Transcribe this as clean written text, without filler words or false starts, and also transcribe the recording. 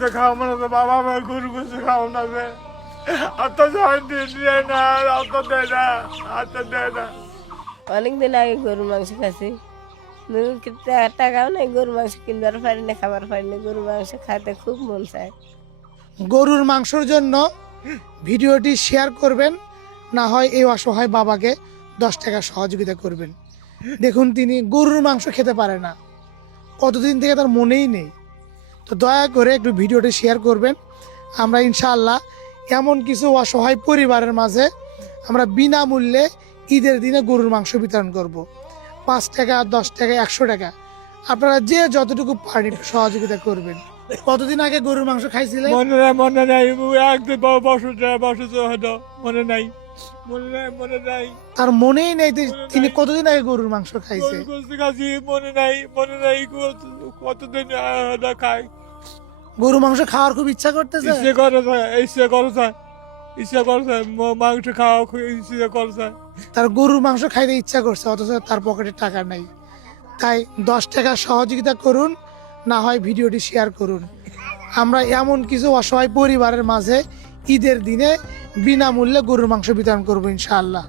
গোসে খাও মানে তো বাবা আমার গরু গোসে খাও না যে অত সময় দিয়ে না অত দেয় না অত দেয় না। অনেকদিন আগে গরুর মাংস খাচ্ছি, টাকাও নেই, গরুর মাংস কিনবার পারি না, খাবার পারি না। গরুর মাংস খাইতে খুব মন চায়। গরুর মাংসের জন্য ভিডিওটি শেয়ার করবেন, না হয় এই অসহায় বাবাকে 10 টাকা সহযোগিতা করবেন। দেখুন তিনি গরুর মাংস খেতে পারে না, কতদিন থেকে তার মনেই নেই। তো দয়া করে একটু ভিডিওটি শেয়ার করবেন। আমরা ইনশাআল্লাহ এমন কিছু অসহায় পরিবারের মাঝে আমরা বিনামূল্যে ঈদের দিনে গরুর মাংস বিতরণ করব। 5 টাকা, 10 টাকা, 100 টাকা, আপনারা যে যতটুকু পারেন একটু সহযোগিতা করবেন। কতদিন আগে গরুর মাংস খাইছিলেন? মনে নাই একদিন বসে হয়তো মনে নাই মনে নাই তার মনেই নেই যে তিনি কতদিন আগে গরুর মাংস খাইছে। খাচ্ছি মনে নাই কতদিন খাই। গরু মাংস খাওয়ার খুব ইচ্ছা করতেছে। ইচ্ছা করছে মাংস খাওয়া ইচ্ছে করছে। তার গরুর মাংস খাইতে ইচ্ছা করছে, অথচ তার পকেটে টাকা নাই। তাই 10 টাকা সহযোগিতা করুন, না হয় ভিডিওটি শেয়ার করুন। আমরা এমন কিছু অসহায় পরিবারের মাঝে ঈদের দিনে বিনামূল্যে গরুর মাংস বিতরণ করবো ইনশাআল্লাহ।